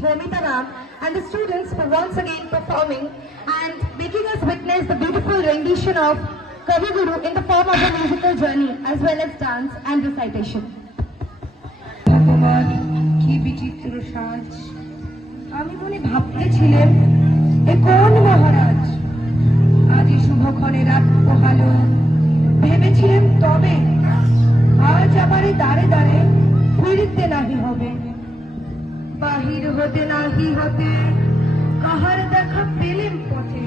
Momita Ram and the students for once again performing and making us witness the beautiful rendition of Kavi Guru in the form of a musical journey as well as dance and recitation. ভগবান কি বিচিত্র সাজ, আমি মনে ভাবতেছিলেন এ কোন মহারাজ, আজি শুভক্ষণে রাত পোহালো, ভেবেছিলেন তবে আজ আবার দাঁড়ে দাঁড়ে ফিরতে নাহি হবে, বাহির হতে নাহি হতে কাহার দেখা পেলেম পথে,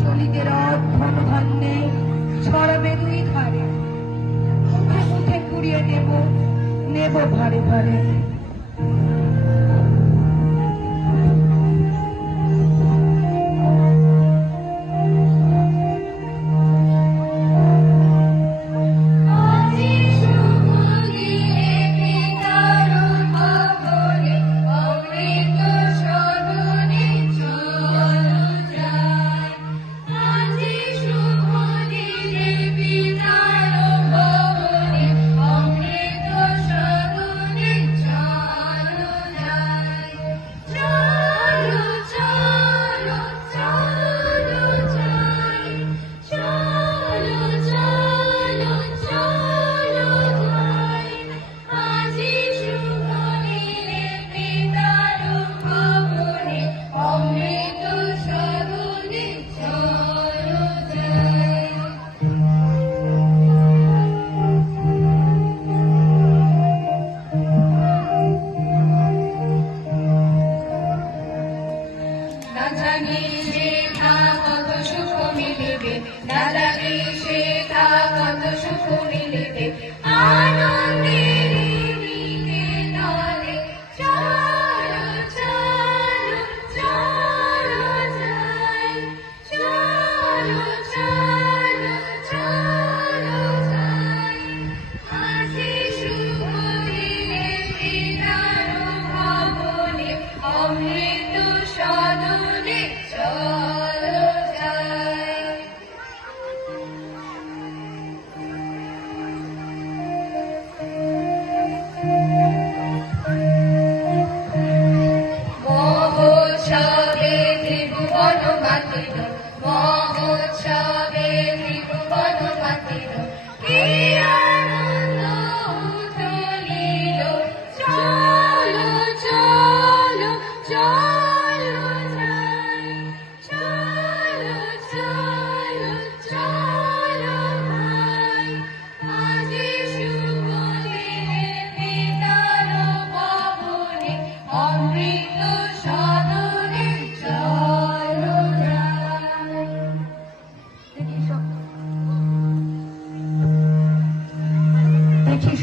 চলিতে রথ ধন ধন্যে ছড়াবে দুই ধারে, মুখে মুখে কুড়িয়ে নেব নেব ভারে ভারে।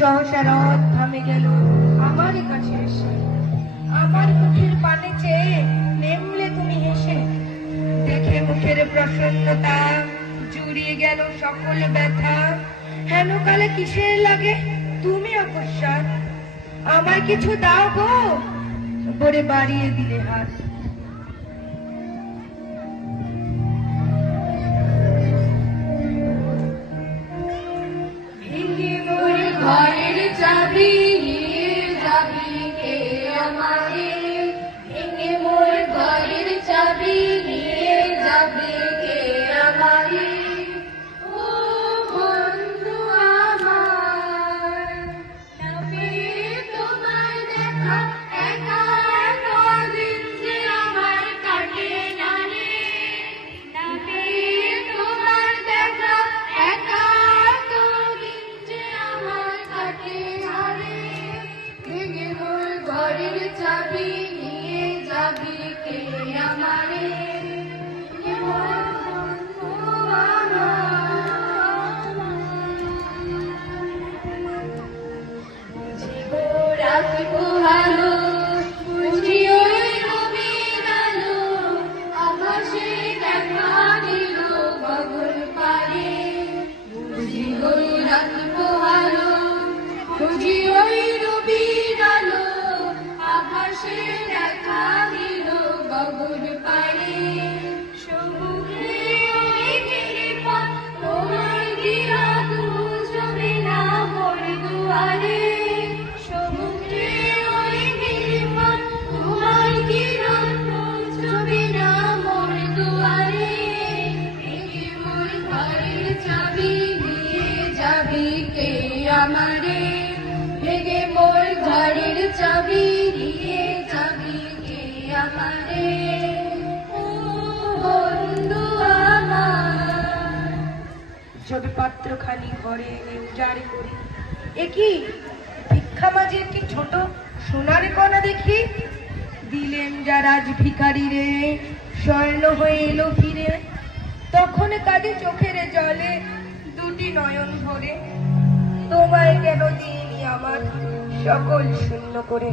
সহসা রথ থামে গেল আমার কাছে এসে, আমার মুখের পানে চেয়ে নেমলে তুমি হেসে, দেখে মুখের প্রসন্নতা জুড়িয়ে গেল সকল ব্যথা, হেন কালে কিসের লাগে তুমি অকস্মাৎ, আমায় কিছু দাও গো বলে বাড়িয়ে দিলে হাত। ঘরের চাবি নিয়ে যাবি কে আমারে, ভেঙে মোর ঘরের চাবি নিয়ে যাবি কে আমারে, ও বন্ধু আমার নবে তোমার দেখা একা একা দিন যে আমার কাটে না রে, নবে তোমার দেখা একা ঘরের চাবি নিয়ে যাবি কে আমারে, রাখি পোহালো বুঝি ওই রবির আলো, আকাশে দেখা দিল গগন পারে, বুঝি ওই রাখি পোহালো বুঝি ওই রবির আলো, আকাশে দেখা দিল গগন পারে, সমুদ্রে ওই তবে পাত্রখানি ঘরে এনে উজাড় করি। এ কি ভিক্ষা মাঝে একটি ছোট সোনার কণা দেখি, দিলেন যারা আজ ভিখারি রে, স্বর্ণ হয়ে এলো ফিরে। তখন কাঁদে চোখের জলে দুটি নয়ন ভরে, তোমায় কেন দিইনি আমার সকল শূন্য করে।